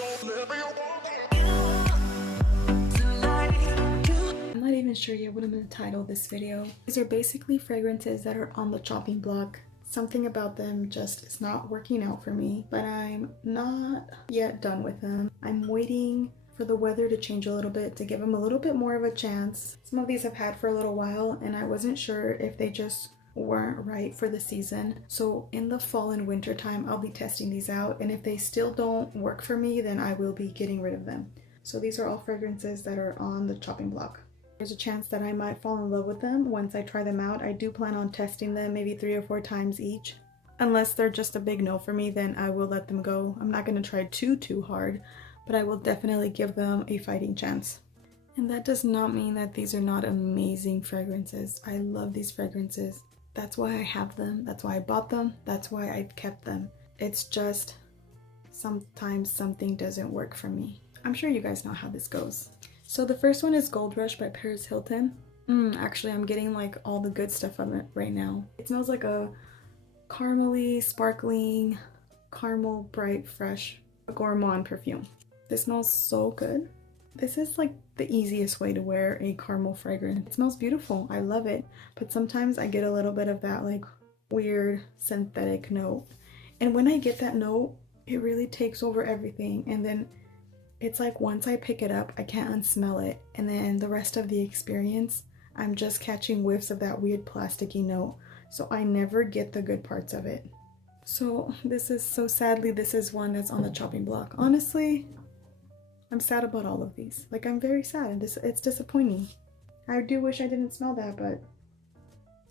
I'm not even sure yet what I'm going to title this video. These are basically fragrances that are on the chopping block. Something about them just is not working out for me, but I'm not yet done with them. I'm waiting for the weather to change a little bit to give them a little bit more of a chance. Some of these I've had for a little while and I wasn't sure if they just weren't right for the season. So in the fall and winter time, I'll be testing these out, and if they still don't work for me, then I will be getting rid of them. So these are all fragrances that are on the chopping block. There's a chance that I might fall in love with them once I try them out. I do plan on testing them maybe 3 or 4 times each. Unless they're just a big no for me, then I will let them go. I'm not going to try too hard, but I will definitely give them a fighting chance. And that does not mean that these are not amazing fragrances. I love these fragrances. That's why I have them. That's why I bought them. That's why I've kept them. It's just sometimes something doesn't work for me. I'm sure you guys know how this goes. So the first one is Gold Rush by Paris Hilton. Actually, I'm getting like all the good stuff from it right now. It smells like a caramely, sparkling, caramel, bright, fresh, gourmand perfume. This smells so good. This is like the easiest way to wear a caramel fragrance. It smells beautiful. I love it. But sometimes I get a little bit of that like weird synthetic note. And when I get that note, it really takes over everything. And then it's like once I pick it up, I can't unsmell it. And then the rest of the experience, I'm just catching whiffs of that weird plasticky note. So I never get the good parts of it. So sadly, this is one that's on the chopping block. Honestly, I'm sad about all of these. Like, I'm very sad. It's disappointing. I do wish I didn't smell that, but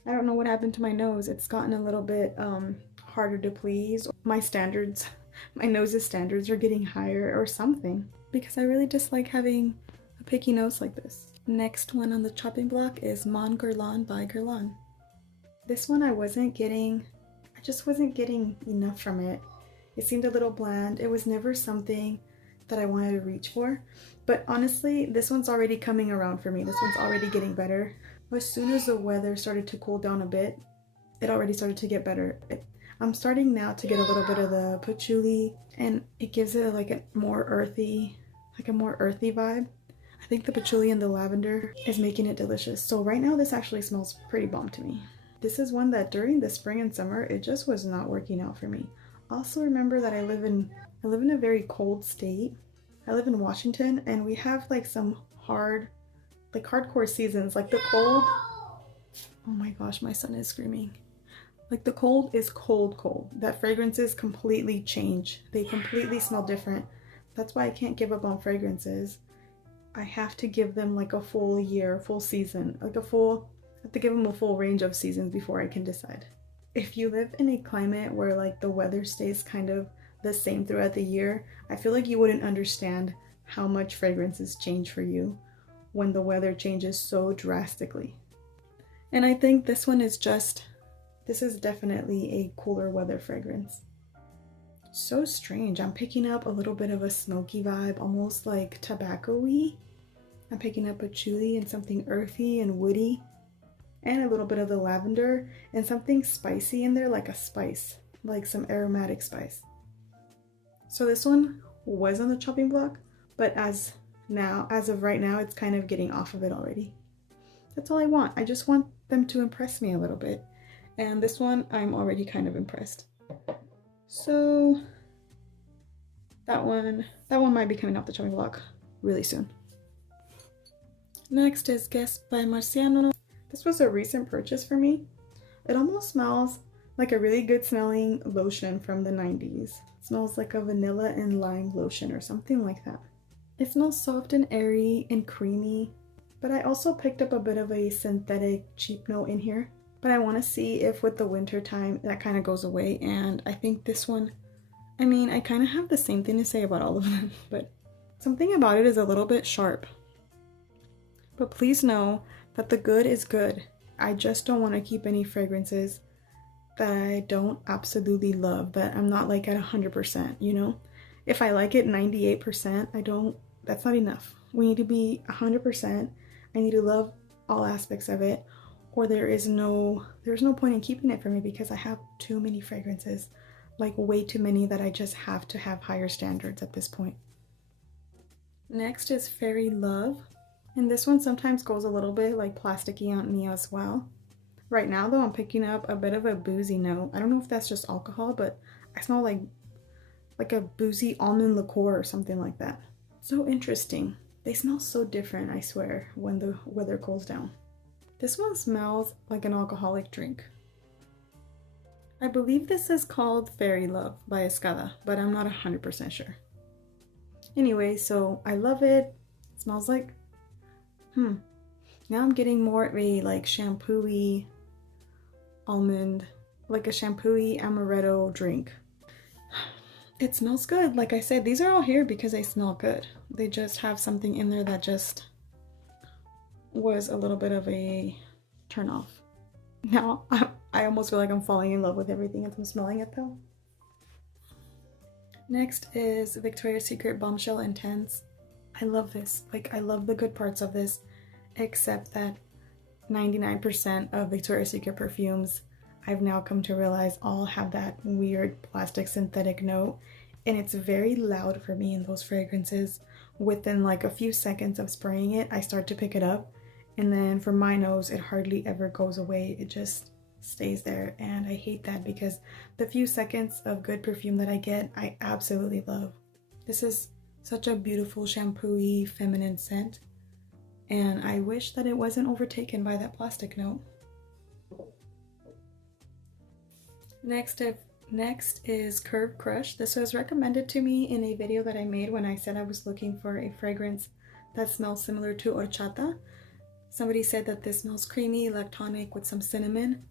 I don't know what happened to my nose. It's gotten a little bit harder to please. My nose's standards are getting higher or something, because I really dislike having a picky nose like this. Next one on the chopping block is Mon Guerlain by Guerlain. This one I just wasn't getting enough from it. It seemed a little bland. It was never something that I wanted to reach for. But honestly, this one's already coming around for me. This one's already getting better. As soon as the weather started to cool down a bit, it already started to get better. I'm starting now to get a little bit of the patchouli, and it gives it like a more earthy vibe. I think the patchouli and the lavender is making it delicious. So right now this actually smells pretty bomb to me. This is one that during the spring and summer, it just was not working out for me. Also remember that I live in a very cold state. I live in Washington, and we have like some hardcore seasons. Like the cold, oh my gosh, my son is screaming. Like the cold is cold. That fragrances completely change. They completely smell different. That's why I can't give up on fragrances. I have to give them like a full year, full season, I have to give them a full range of seasons before I can decide. If you live in a climate where like the weather stays kind of the same throughout the year, I feel like you wouldn't understand how much fragrances change for you when the weather changes so drastically. And I think this is definitely a cooler weather fragrance. So strange. I'm picking up a little bit of a smoky vibe, almost like tobacco-y. I'm picking up patchouli and something earthy and woody, and a little bit of the lavender and something spicy in there, like a spice, like some aromatic spice. So this one was on the chopping block, but as of right now, it's kind of getting off of it already. That's all I want. I just want them to impress me a little bit. And this one, I'm already kind of impressed. So that one might be coming off the chopping block really soon. Next is Guess by Marciano. This was a recent purchase for me. It almost smells like a really good smelling lotion from the 90s. It smells like a vanilla and lime lotion or something like that. It smells soft and airy and creamy, but I also picked up a bit of a synthetic cheap note in here. But I want to see if with the winter time that kind of goes away. And I think this one, I mean, I kind of have the same thing to say about all of them, but something about it is a little bit sharp. But please know that the good is good. I just don't want to keep any fragrances that I don't absolutely love, that I'm not like at 100%, you know? If I like it 98%, that's not enough. We need to be 100%. I need to love all aspects of it, or there's no point in keeping it for me, because I have too many fragrances, like way too many, that I just have to have higher standards at this point. Next is Fairy Love. And this one sometimes goes a little bit like plasticky on me as well. Right now though, I'm picking up a bit of a boozy note. I don't know if that's just alcohol, but I smell like a boozy almond liqueur or something like that. So interesting. They smell so different, I swear, when the weather cools down. This one smells like an alcoholic drink. I believe this is called Fairy Love by Escada, but I'm not 100% sure. Anyway, so I love it. It smells like, now I'm getting more of a like shampoo-y almond, like a shampoo-y amaretto drink. It smells good. Like I said, these are all here because they smell good. They just have something in there that just was a little bit of a turn off. Now I almost feel like I'm falling in love with everything as I'm smelling it though. Next is Victoria's Secret Bombshell Intense. I love this. Like, I love the good parts of this, except that 99% of Victoria's Secret perfumes, I've now come to realize, all have that weird plastic synthetic note, and it's very loud for me in those fragrances. Within like a few seconds of spraying it, I start to pick it up, and then for my nose, it hardly ever goes away. It just stays there, and I hate that because the few seconds of good perfume that I get, I absolutely love. This is such a beautiful shampoo-y feminine scent, and I wish that it wasn't overtaken by that plastic note. Next is Curve Crush. This was recommended to me in a video that I made when I said I was looking for a fragrance that smells similar to horchata. Somebody said that this smells creamy, lactonic with some cinnamon,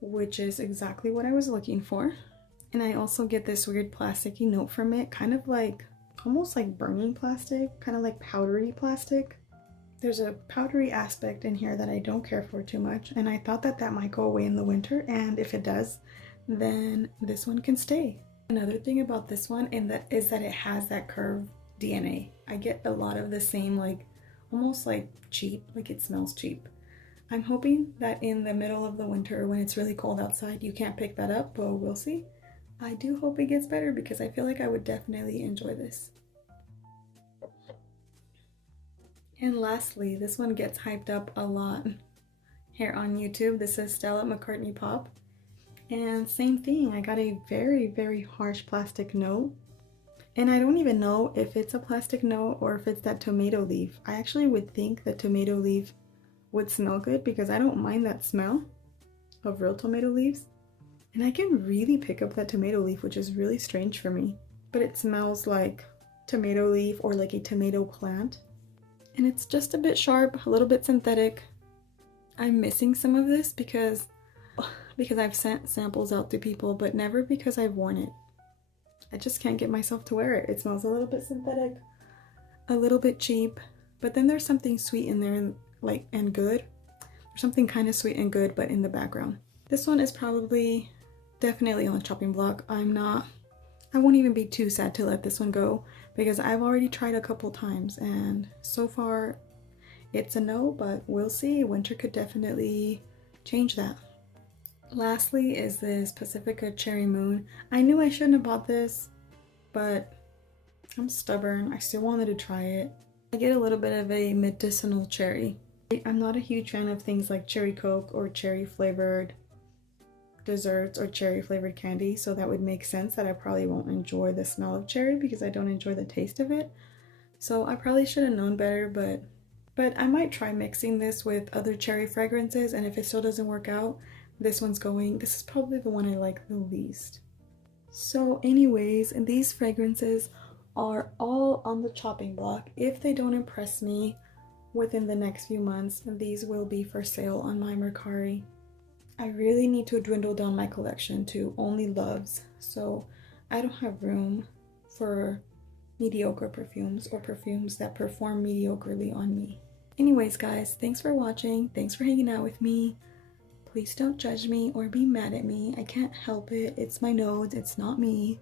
which is exactly what I was looking for. And I also get this weird plasticky note from it, kind of like, almost like burning plastic, kind of like powdery plastic. There's a powdery aspect in here that I don't care for too much, and I thought that that might go away in the winter, and if it does, then this one can stay. Another thing about this one is that it has that curve DNA. I get a lot of the same, like, almost like cheap, like it smells cheap. I'm hoping that in the middle of the winter when it's really cold outside, you can't pick that up, but we'll see. I do hope it gets better because I feel like I would definitely enjoy this. And lastly, this one gets hyped up a lot here on YouTube. This is Stella McCartney Pop. And same thing, I got a very, very harsh plastic note. And I don't even know if it's a plastic note or if it's that tomato leaf. I actually would think that tomato leaf would smell good because I don't mind that smell of real tomato leaves. And I can really pick up that tomato leaf, which is really strange for me. But it smells like tomato leaf or like a tomato plant. And it's just a bit sharp, a little bit synthetic. I'm missing some of this because I've sent samples out to people, but never because I've worn it. I just can't get myself to wear it. It smells a little bit synthetic, a little bit cheap, but then there's something sweet in there and good. There's something kind of sweet and good, but in the background. This one is probably definitely on the chopping block. I won't even be too sad to let this one go because I've already tried a couple times and so far it's a no, but we'll see. Winter could definitely change that. Lastly is this Pacifica Cherry Moon. I knew I shouldn't have bought this, but I'm stubborn. I still wanted to try it. I get a little bit of a medicinal cherry. I'm not a huge fan of things like cherry coke or cherry flavored desserts or cherry flavored candy, so that would make sense that I probably won't enjoy the smell of cherry because I don't enjoy the taste of it. So I probably should have known better, but I might try mixing this with other cherry fragrances, and if it still doesn't work out, this is probably the one I like the least. So anyways, these fragrances are all on the chopping block. If they don't impress me within the next few months, these will be for sale on my Mercari. I really need to dwindle down my collection to only loves, so I don't have room for mediocre perfumes or perfumes that perform mediocrely on me. Anyways guys, thanks for watching, thanks for hanging out with me. Please don't judge me or be mad at me. I can't help it. It's my nose, it's not me.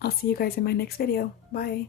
I'll see you guys in my next video. Bye.